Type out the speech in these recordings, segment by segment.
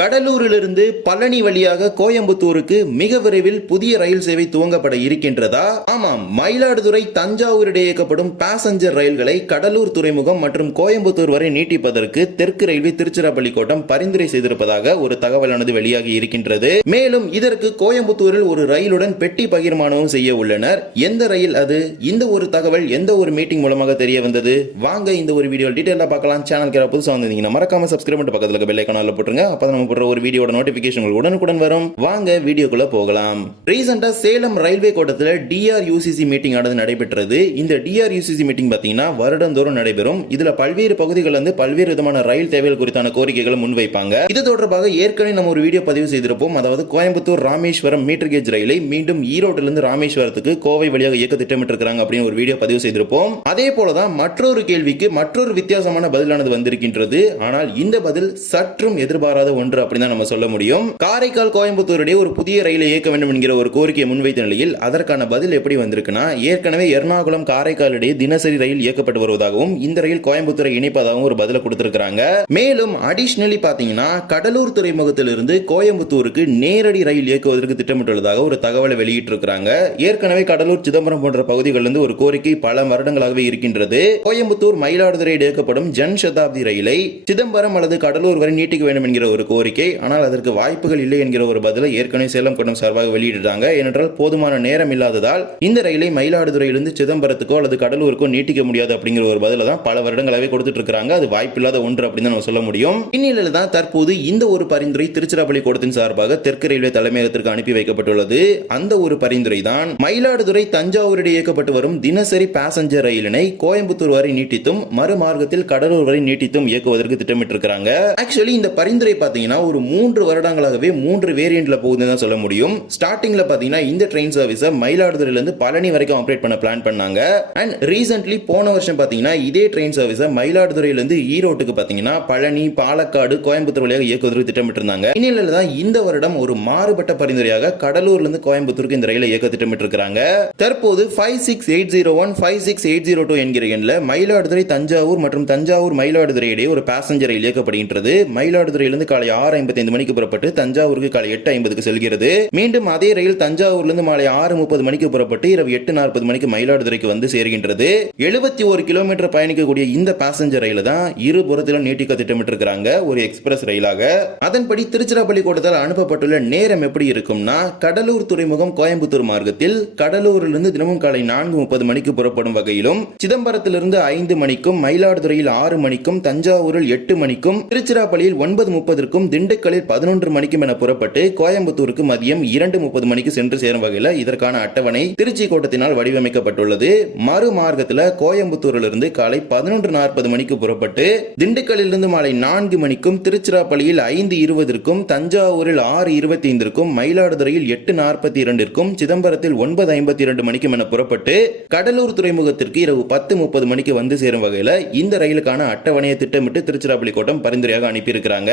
கடலூரிலிருந்து பழனி வழியாக கோயம்புத்தூருக்கு மிக விரைவில் புதிய ரயில் சேவை துவங்கப்பட இருக்கின்றதா? ஆமாம் மயிலாடுதுறை தஞ்சாவூர் இடையே இயக்கப்படும் பாசஞ்சர் ரயில்களை கடலூர் துறைமுகம் மற்றும் கோயம்புத்தூர் வரை நீட்டிப்பதற்கு தெற்கு ரயில்வே திருச்சிராப்பள்ளி கோட்டம் பரிந்துரை செய்திருப்பதாக ஒரு தகவலானது வெளியாகி இருக்கின்றது. மேலும் இதற்கு கோயம்புத்தூரில் ஒரு ரயிலுடன் பெட்டி பகிர்மானமும் செய்ய உள்ளனர். எந்த ரயில் அது? இந்த ஒரு தகவல் எந்த ஒரு மீட்டிங் மூலமாக தெரிய வந்தது? வாங்க இந்த ஒரு வீடியோ டீட்டெயிலாக பார்க்கலாம். சேனல் கேர புதுசாக வந்திருந்தீங்கன்னா மறக்காம சப்ஸ்கிரைப் பண்ணிட்டு பக்கத்தில் பெல்லைக்கான போட்டுருங்க. அப்போ நம்ம போடுற ஒரு வீடியோட நோட்டிபிகேஷன் உடனுக்குடன் வரும். வாங்க வீடியோக்குள்ள போகலாம். ரீசெண்டா சேலம் ரயில்வே கோட்டத்தில் டிஆர் யூசிசி மீட்டிங் ஆனது நடைபெற்றது. இந்த டிஆர் யூசிசி மீட்டிங் பார்த்தீங்கன்னா வருடந்தோறும் நடைபெறும். இதுல பல்வேறு பகுதிகள் வந்து பல்வேறு விதமான ரயில் தேவைகள் குறித்தான கோரிக்கைகளை முன்வைப்பாங்க. இது தொடர்பாக ஏற்கனவே நம்ம ஒரு வீடியோ பதிவு செய்திருப்போம். அதாவது கோயம்புத்தூர் ராமேஸ்வரம் மீட்டர் கேஜ் ரயிலை மீண்டும் ஈரோட்டிலிருந்து இருந்து ராமேஸ்வரத்துக்கு கோவை வழியாக இயக்க திட்டமிட்டிருக்கிறாங்க அப்படின்னு ஒரு வீடியோ பதிவு செய்திருப்போம். அதே போலதான் மற்றொரு கேள்விக்கு மற்றொரு வித்தியாசமான பதிலானது வந்திருக்கின்றது. ஆனால் இந்த பதில் சற்றும் எதிர்பாராத ஒன்று அப்படின்னு தான் நம்ம சொல்ல முடியும். காரைக்கால் கோயம்புத்தூரிடையே ஒரு புதிய ரயிலை இயக்க வேண்டும் என்கிற ஒரு கோரிக்கையை முன்வைத்த நிலையில் அதற்கான பதில் எப்படி வந்திருக்குன்னா ஏற்கனவே எர்ணாகுளம் காரைக்கால் இடையே தினசரி ரயில் இயக்கப்பட்டு வருவதாகவும் இந்த ரயில் கோயம்புத்தூரை இணைப்பதாகவும் ஒரு பதிலை கொடுத்திருக்கிறாங்க. மேலும் அடிஷனலி பாத்தீங்கன்னா கடலூர் துறைமுகத்திலிருந்து கோயம்புத்தூருக்கு நேரடி ரயில் இயக்குவதற்கு திட்டமிட்டுள்ளதாக ஒரு தகவலை வெளியிட்டிருக்கிறாங்க. ஏற்கனவே கடலூர் சிதம்பரம் போன்ற பகுதிகளிலிருந்து ஒரு கோரிக்கை பல வருடங்களாகவே இருக்கின்றது. கோயம்புத்தூர் மயிலாடுதுறை இயக்கப்படும் ஜன் சதாப்தி ரயிலை சிதம்பரம் அல்லது கடலூர் வரை நீட்டிக்க வேண்டும் என்கிற ஒரு கோரிக்கை ஆனால் அதற்கு வாய்ப்புகள் இல்லை என்கிற ஒரு பதிலை ஏற்கனவே சேலம் கோட்டம் சார்பாக வெளியிட்டாங்க ஏனென்றால் போதுமான நேரம் இல்லாததால் இந்த ரயிலை மயிலாடுதுறையிலிருந்து சிதம்பரத்துக்கோ அல்லது கடலூருக்கோ நீட்டிக்க முடியாது அப்படிங்கிற ஒரு பதில தான் பல வருடங்களாகவே கொடுத்துட்டு இருக்காங்க அது வாய்ப்பில்லாத ஒன்று அப்படின்னு நம்ம சொல்ல முடியும். இந்நிலையில தான் தற்போது இந்த ஒரு பரிந்துரை திருச்சிராப்பள்ளி கூடத்தின் சார்பாக தெற்கு ரயில்வே தலைமையகத்திற்கு அனுப்பி வைக்கப்பட்டுள்ளது. அந்த ஒரு பரிந்துரை தான் மயிலாடுதுறை தஞ்சாவூரிடையே இயக்கப்பட்டு வரும் தினசரி பாசஞ்சர் ரயிலினை கோயம்புத்தூர் வரை நீட்டித்தும் மறுமார்க்கத்தில் கடலூர் வரை நீட்டித்தும் இயக்குவதற்கு திட்டமிட்டிருக்கிறாங்க. ஆக்சுவலி இந்த பரிந்துரை பார்த்தீங்கன்னா பார்த்தீங்கன்னா ஒரு மூன்று வருடங்களாகவே மூன்று வேரியன்ட்ல போகுதுன்னு தான் சொல்ல முடியும். ஸ்டார்டிங்ல பாத்தீங்கன்னா இந்த ட்ரெயின் சர்வீஸை மயிலாடுதுறையில இருந்து பழனி வரைக்கும் ஆப்ரேட் பண்ண பிளான் பண்ணாங்க. அண்ட் ரீசென்ட்லி போன வருஷம் பாத்தீங்கன்னா இதே ட்ரெயின் சர்வீஸை மயிலாடுதுறையில இருந்து ஈரோட்டுக்கு பாத்தீங்கன்னா பழனி பாலக்காடு கோயம்புத்தூர் வழியாக இயக்குவதற்கு திட்டமிட்டிருந்தாங்க. இந்நிலையில தான் இந்த வருடம் ஒரு மாறுபட்ட பரிந்துரையாக கடலூர்ல இருந்து கோயம்புத்தூருக்கு இந்த ரயிலை இயக்க திட்டமிட்டிருக்கிறாங்க. தற்போது five six eight zero one five six eight zero two என்கிற எண்ணில் மயிலாடுதுறை தஞ்சாவூர் மற்றும் தஞ்சாவூர் மயிலாடுதுறை இடையே ஒரு பேசஞ்சர் ரயில் இயக்கப்படுகின்றது. மயிலாடுதுறையிலிருந்து காலை ஆறு ஐம்பத்தைந்து மணிக்கு புறப்பட்டு தஞ்சாவூருக்கு காலை எட்டு ஐம்பதுக்கு செல்கிறது. மீண்டும் அதே ரயில் தஞ்சாவூர்லேருந்து மாலை ஆறு முப்பது மணிக்கு புறப்பட்டு இரவு எட்டு நாற்பது மணிக்கு மயிலாடுதுறைக்கு வந்து சேர்கின்றது. எழுபத்தி ஒரு கிலோமீட்டர் பயணிக்கக்கூடிய இந்த பாசஞ்சர் ரயில் தான் இரு புறத்திலும் நீட்டிக்க திட்டமிட்டிருக்கிறாங்க ஒரு எக்ஸ்பிரஸ் ரயிலாக. அதன்படி திருச்சிராப்பள்ளி கூட்டத்தால் அனுப்பப்பட்டுள்ள நேரம் எப்படி இருக்கும்னா கடலூர் துறைமுகம் கோயம்புத்தூர் மார்க்கத்தில் கடலூரிலிருந்து தினமும் காலை நான்கு முப்பது மணிக்கு புறப்படும் வகையிலும் சிதம்பரத்திலிருந்து ஐந்து மணிக்கும் மயிலாடுதுறையில் ஆறு மணிக்கும் தஞ்சாவூரில் எட்டு மணிக்கும் திருச்சிராப்பள்ளியில் ஒன்பது முப்பதற்கும் திண்டுக்கல்லில் பதினொன்று மணிக்கும் என புறப்பட்டு கோயம்புத்தூருக்கு மதியம் இரண்டு முப்பது மணிக்கு சென்று சேரும் வகையில் இதற்கான அட்டவணை திருச்சி கோட்டத்தினால் வடிவமைக்கப்பட்டுள்ளது. மறு மார்க்கத்தில் கோயம்புத்தூரிலிருந்து காலை பதினொன்று நாற்பது மணிக்கு புறப்பட்டு திண்டுக்கல்லிலிருந்து மாலை நான்கு மணிக்கும் திருச்சிராப்பள்ளியில் ஐந்து இருபதற்கும் தஞ்சாவூரில் ஆறு இருபத்தி ஐந்திற்கும் மயிலாடுதுறையில் எட்டு நாற்பத்தி இரண்டிற்கும் சிதம்பரத்தில் ஒன்பது ஐம்பத்தி இரண்டு மணிக்கும் என புறப்பட்டு கடலூர் துறைமுகத்திற்கு இரவு பத்து முப்பது மணிக்கு வந்து சேரும் வகையில் இந்த ரயிலுக்கான அட்டவணையை திட்டமிட்டு திருச்சிராப்பள்ளி கோட்டம் பரிந்துரையாக அனுப்பியிருக்கிறாங்க.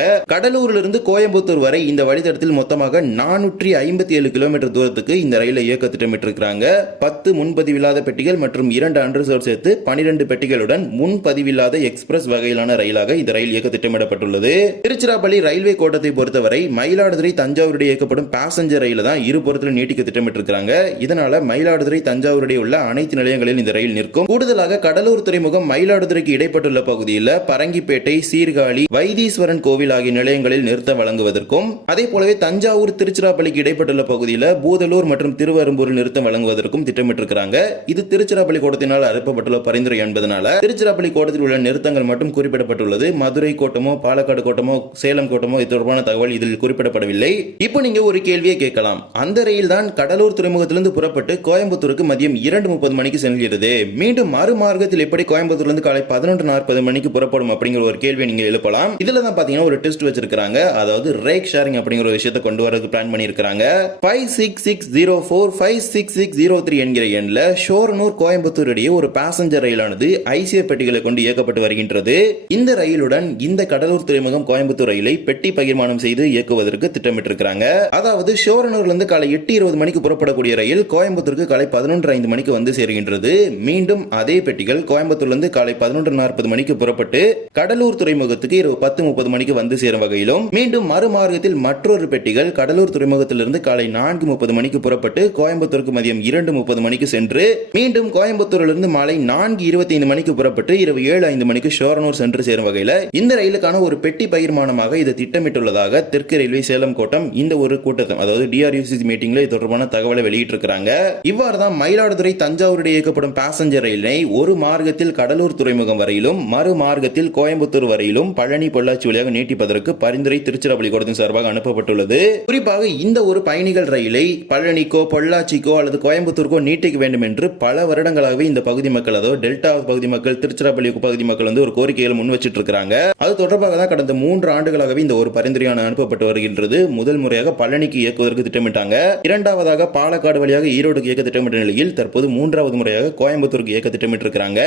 கடலூரிலிருந்து கோயம்புத்தூர் வரை இந்த வழித்தடத்தில் மொத்தமாக நானூற்றி ஐம்பத்தி ஏழு கிலோமீட்டர் தூரத்துக்கு இந்த ரயிலை இயக்க திட்டமிட்டிருக்கிறாங்க. பத்து முன்பதிவில்லாத பெட்டிகள் மற்றும் இரண்டு அன்ரிசர்வ் சேர்த்து பனிரெண்டு பெட்டிகளுடன் முன்பதிவில்லாத எக்ஸ்பிரஸ் வகையிலான ரயிலாக இந்த ரயில் இயக்க திட்டமிடப்பட்டுள்ளது. திருச்சிராப்பள்ளி ரயில்வே கோட்டத்தை பொறுத்தவரை மயிலாடுதுறை தஞ்சாவூருடைய இயக்கப்படும் பாசஞ்சர் ரயில தான் இரு புறத்திலும் நீட்டிக்க திட்டமிட்டிருக்கிறாங்க. இதனால மயிலாடுதுறை தஞ்சாவூருடைய உள்ள அனைத்து நிலையங்களில் இந்த ரயில் நிற்கும். கூடுதலாக கடலூர் துறைமுகம் மயிலாடுதுறைக்கு இடைப்பட்டுள்ள பகுதியில் பரங்கிப்பேட்டை சீர்காழி வைத்தீஸ்வரன் கோவில் ஆகிய நிலையங்களில் நிறுத்த வழங்குவதற்கும் அதே போலவே தஞ்சாவூர் திருச்சிராப்பள்ளிக்கு இடைப்பட்டுள்ள பகுதியில் பூதலூர் மற்றும் திருவரும்பூரில் நிறுத்தம் வழங்குவதற்கும் திட்டமிட்டிருக்கிறாங்க. இது திருச்சிராப்பள்ளி கோட்டத்தினால் அனுப்பப்பட்டுள்ள பரிந்துரை என்பதனால திருச்சிராப்பள்ளி கோட்டத்தில் உள்ள நிறுத்தங்கள் மட்டும் குறிப்பிடப்பட்டுள்ளது. மதுரை கோட்டமோ பாலக்காடு கோட்டமோ சேலம் கோட்டமோ இது தொடர்பான தகவல் இதில் குறிப்பிடப்படவில்லை. இப்போ நீங்க ஒரு கேள்வியை கேட்கலாம். அந்த ரயில் தான் கடலூர் துறைமுகத்திலிருந்து புறப்பட்டு கோயம்புத்தூருக்கு மதியம் இரண்டு முப்பது மணிக்கு செல்கிறது. மீண்டும் மறுமார்க்கத்தில் எப்படி கோயம்புத்தூர்லேருந்து காலை பதினொன்று நாற்பது மணிக்கு புறப்படும் அப்படிங்கிற ஒரு கேள்வியை நீங்க எழுப்பலாம். இதுல தான் பாத்தீங்கன்னா ஒரு டெஸ்ட் வச்சிருக்காங்க அதாவது ரேக் ஷேரிங் அப்படிங்கிற விஷயத்தை கொண்டு வரதுக்கு பிளான் பண்ணியிருக்கிறாங்க. Five six six zero four five six six zero three என்கிற எண்ணில் ஷோரனூர் கோயம்புத்தூர் இடையே ஒரு பேசஞ்சர் ரயிலானது ஐசிஎ பெட்டிகளை கொண்டு இயக்கப்பட்டு வருகின்றது. இந்த ரயிலுடன் இந்த கடலூர் துறைமுகம் கோயம்புத்தூர் ரயிலை பெட்டி பகிர்மானம் செய்து இயக்குவதற்கு திட்டமிட்டிருக்கிறாங்க. அதாவது ஷோரனூர்ல இருந்து காலை எட்டு இருபது மணிக்கு புறப்படக்கூடிய ரயில் கோயம்புத்தூருக்கு காலை பதினொன்று ஐந்து மணிக்கு வந்து சேர்கின்றது. மீண்டும் அதே பெட்டிகள் கோயம்புத்தூர்லேருந்து காலை பதினொன்று நாற்பது மணிக்கு புறப்பட்டு கடலூர் துறைமுகத்துக்கு இரவு பத்து முப்பது மணிக்கு வந்து சேரும் வகையில் வரையிலும் மீண்டும் மறுமார்க்கத்தில் மற்றொரு பெட்டிகள் கடலூர் துறைமுகத்திலிருந்து காலை நான்கு முப்பது மணிக்கு புறப்பட்டு கோயம்புத்தூருக்கு மதியம் இரண்டு முப்பது மணிக்கு சென்று மீண்டும் கோயம்புத்தூரிலிருந்து மாலை நான்கு இருபத்தி ஐந்து மணிக்கு புறப்பட்டு இரவு ஏழு ஐந்து மணிக்கு ஷோரனூர் சென்று சேரும் வகையில் இந்த ரயிலுக்கான ஒரு பெட்டி பகிர்மானமாக இது திட்டமிட்டுள்ளதாக தெற்கு ரயில்வே சேலம் கோட்டம் இந்த ஒரு கூட்டத்தை அதாவது டிஆர்யூசி மீட்டிங்ல இது தொடர்பான தகவலை வெளியிட்டிருக்கிறாங்க. இவ்வாறு தான் மயிலாடுதுறை தஞ்சாவூருடைய இயக்கப்படும் பாசஞ்சர் ரயிலை ஒரு மார்க்கத்தில் கடலூர் துறைமுகம் வரையிலும் மறு மார்க்கத்தில் கோயம்புத்தூர் வரையிலும் பழனி பொள்ளாச்சி வழியாக நீட்டிப்பதற்கு பரிந்துரை திருச்சிராப்பள்ளி சார்பாக அனுப்பப்பட்டுள்ளது. குறிப்பாக இந்த ஒரு பயணிகள் ரயிலை பழனிக்கோ பொள்ளாச்சிக்கோ அல்லது கோயம்புத்தூருக்கோ நீட்டிக்க வேண்டும் என்று பல வருடங்களாகவே இந்த பகுதி மக்கள் அதாவது டெல்டா பகுதி மக்கள் திருச்சிராப்பள்ளி பகுதி மக்கள் வந்து ஒரு கோரிக்கைகள் முன் வச்சிட்டு இருக்காங்க அது தொடர்பாக தான் கடந்த மூன்று ஆண்டுகளாகவே இந்த ஒரு பரிந்துரையான அனுப்பப்பட்டு வருகின்றது. முதல் முறையாக பழனிக்கு இயக்குவதற்கு திட்டமிட்டாங்க. இரண்டாவதாக பாலக்காடு வழியாக ஈரோடுக்கு இயக்க திட்டமிட்ட நிலையில் தற்போது மூன்றாவது முறையாக கோயம்புத்தூருக்கு இயக்க திட்டமிட்டிருக்கிறாங்க.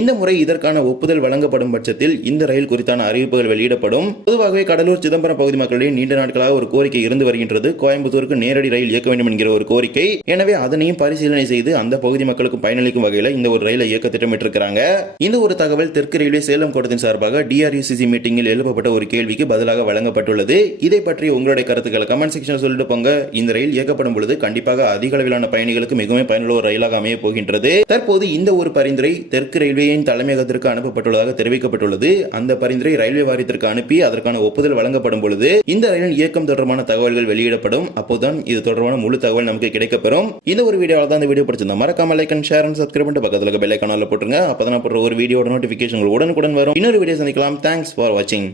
இந்த முறை இதற்கான ஒப்புதல் வழங்கப்படும் பட்சத்தில் இந்த ரயில் குறித்தான அறிவிப்புகள் வெளியிடப்படும். பொதுவாகவே கடலூர் சிதம்பரம் பகுதி மக்களிடையே நீண்ட நாட்களாக ஒரு கோரிக்கை இருந்து வருகின்றது. கோயம்புத்தூருக்கு நேரடி ரயில் இயக்க வேண்டும் என்கிற ஒரு கோரிக்கை. எனவே அதனையும் பரிசீலனை செய்து அந்த பகுதி மக்களுக்கு பயனளிக்கும் வகையில் இந்த ஒரு ரயிலை இயக்க திட்டமிட்டிருக்கிறாங்க. இந்த ஒரு தகவல் தெற்கு ரயில்வே சேலம் கோட்டத்தின் சார்பாக டிஆர்யூசிசி மீட்டிங்கில் எழுப்பப்பட்ட ஒரு கேள்விக்கு பதிலாக வழங்கப்பட்டுள்ளது. இதை பற்றி உங்களுடைய கருத்துக்களை கமெண்ட் செக்ஷன் சொல்லிட்டு போங்க. இந்த ரயில் இயக்கப்படும் பொழுது கண்டிப்பாக அதிக அளவிலான பயணிகளுக்கு மிகவும் பயனுள்ள ஒரு ரயிலாக அமைய போகின்றது. தற்போது இந்த ஒரு பரிந்துரை தெற்கு ரயில்வேயின் தலைமையகத்திற்கு அனுப்பப்பட்டுள்ளதாக தெரிவிக்கப்பட்டுள்ளது. அந்த பரிந்துரை ரயில்வே வாரியத்திற்கு அனுப்பி அதற்கான ஒப்புதல் வழங்கப்படும் பொழுது இந்த ரயிலின் இயக்கம் தொடர்பான தகவல்கள் வெளியிடப்படும். அப்போதுதான் இது தொடர்பான முழு தகவல் நமக்கு கிடைக்கப்பெறும். இந்த ஒரு வீடியோவில் தான் இந்த வீடியோ பிடிச்சிருந்தா மறக்காம like and share and subscribe பண்ணிட்டு பக்கத்தில் இருக்க பெல் போட்டுருங்க போட்டுருங்க. அப்பதான் போடுற ஒரு வீடியோட நோட்டிஃபிகேஷன் உடனுக்குடன் வரும். இன்னொரு வீடியோ சந்திக்கலாம். தேங்க்ஸ் ஃபார் வாட்சிங்